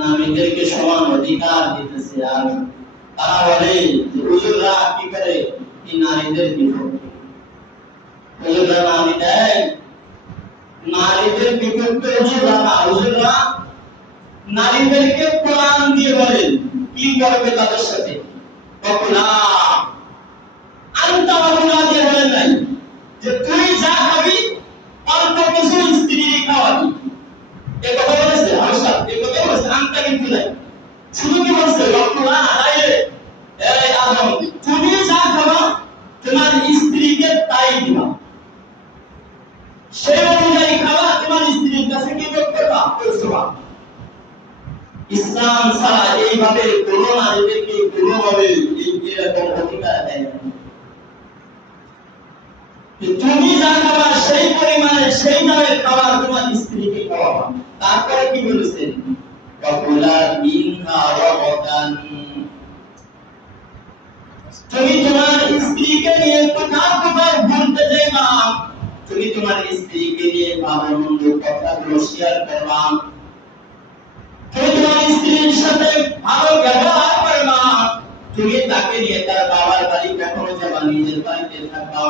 নারীদেরকে সমান অধিকার দিতেছে, আর তারা বলে যে হুজুররা কি করে এই নারীদের বিপক্ষে, হুজুররা নারী দেয়, নারীদের বিপক্ষে হুজুররা না, হুজুররা নারীদেরকে কোরআন দিয়ে বলেন কি করবে তাদের সাথে। কখনা আনতা ওয়ালা দিয়ে বলেন নাই যে তুই যা খাবি অল্প কিছু স্ত্রী খাওয়াবি, এই কথা বলেছে হাসাব, এই কথা বলেছে আনতা, কিন্তু নাই, শুধু কি বলছে কখনা ডাইরেক্ট, এই আদম তুমি যা খাবা তোমার স্ত্রীকে তাই দিবা, সেই অনুযায়ী খাবা, তোমার স্ত্রীর কাছে কি করবা করবা। ইসলাম ছাড়া এইভাবে কোন নারীদেরকে কোনোভাবে এরকম অধিকার দেয় না। তুমি যা খাবার সেই পরিমাণে সেই দামের খাবার তোমার স্ত্রীকে খাওয়াবা। তারপরে কি বলেছেন, তুমি তোমার স্ত্রীকে নিয়ে কোথাও কোথাও ঘুরতে যাইবা, তুমি তোমার স্ত্রীকে নিয়ে ভালো মন্দ কথাগুলো শেয়ার করবা, তুমি তোমার স্ত্রীর সাথে ভালো ব্যবহার করবা, তুমি তাকে নিয়ে তার বাবার বাড়ি কখনো যাবা, নিজের বাড়িতে থাকবা,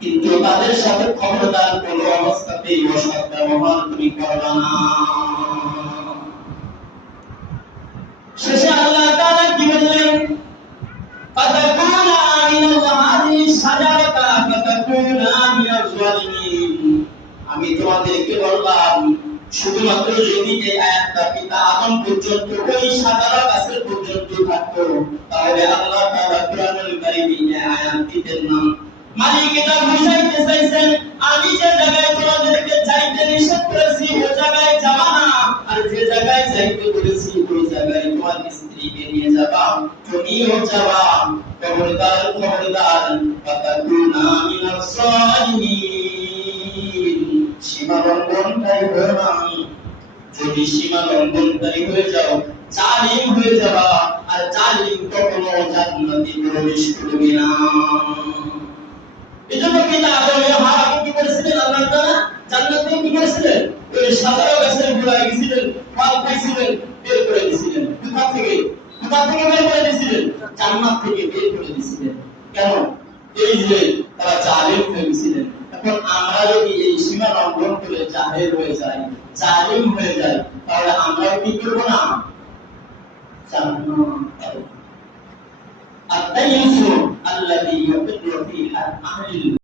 কিন্তু তাদের সাথে খবরদার কোনো অবস্থাতেই অসৎ ব্যবহার তুমি করবা না। শেষে আল্লাহ তাআলা কি বললেন, ফাতাকুনা মিনাল সাজারাতা ফাতাকুনা মিনাজ জালিমিন। আমি তোমাদেরকে বললাম শুধুমাত্র যদি এই আয়াতটা পিতা আদম পর্যন্ত ওই সাজারা গাছের পর্যন্ত থাকতো, তাহলে আল্লাহ তাআলা কুরআনুল কারীমে এই আয়াত দিতেন না। মালিক এটা বুঝাইতে চাইছেন, আমি যে জায়গায় তোমাদেরকে যাইতে নিষেধ করেছি ওই জায়গায় যাবা না, আর যে জায়গায় যাইতে বলেছি ওই জায়গায় তোমার স্ত্রীকে নিয়ে যাবা, তুমিও যাবা। খবরদার খবরদার, ফাতাকুনা মিনাস সালিমিন, সীমা লঙ্ঘনকারী হয়ো না। যদি সীমা লঙ্ঘনকারী হয়ে যাও জালিম হয়ে যাবা, আর জালিম কখনো জান্নাতে প্রবেশ করবে না। এজন্য পিতা আদম এবং হাওয়া কি করেছিলেন, আল্লাহ তাআলা জান্নাতে কি করেছিলেন, ওই সাজারা গাছের গোড়ায় গিয়েছিলেন, ফল খাইছিলেন, বের করে দিয়েছিলেন। কোথা থেকে বের করে দিয়েছিলেন, জান্নাত থেকে বের করে দিয়েছিলেন। কেন? এই যে তারা জালিম হয়ে গিয়েছিলেন। এখন আমরা যদি এই সীমা লঙ্ঘন করে জাহেল হয়ে যাই, জালিম হয়ে যাই, তাহলে আমরা কি করব না, জান্নাত। الديس الذي يقر في أهل